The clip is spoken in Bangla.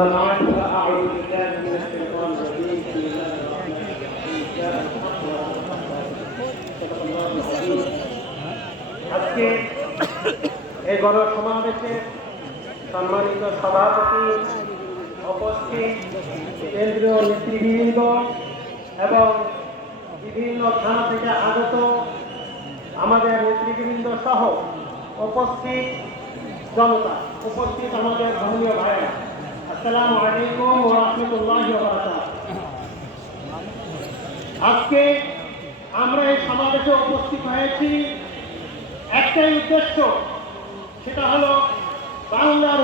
أما بعد فأعوذ بالله من الشيطان الرجيم بسم الله الرحمن الرحيم جاء الحق صدق الله العظيم আজকে এই গণসমাবেশে সম্মানিত সভাপতি উপস্থিত কেন্দ্রীয় নেতৃবৃন্দ এবং বিভিন্ন থানা থেকে আগত আমাদের নেতৃবৃন্দ সহ উপস্থিত জনতা, উপস্থিত আমাদের ধর্মীয় ভাইরা, আসসালামু আলাইকুম ওয়া রাহমাতুল্লাহি ওয়া বারাকাতুহু। আজকে আমরা এই সমাবেশে উপস্থিত হয়েছি একটাই উদ্দেশ্য, সেটা হলো বাংলার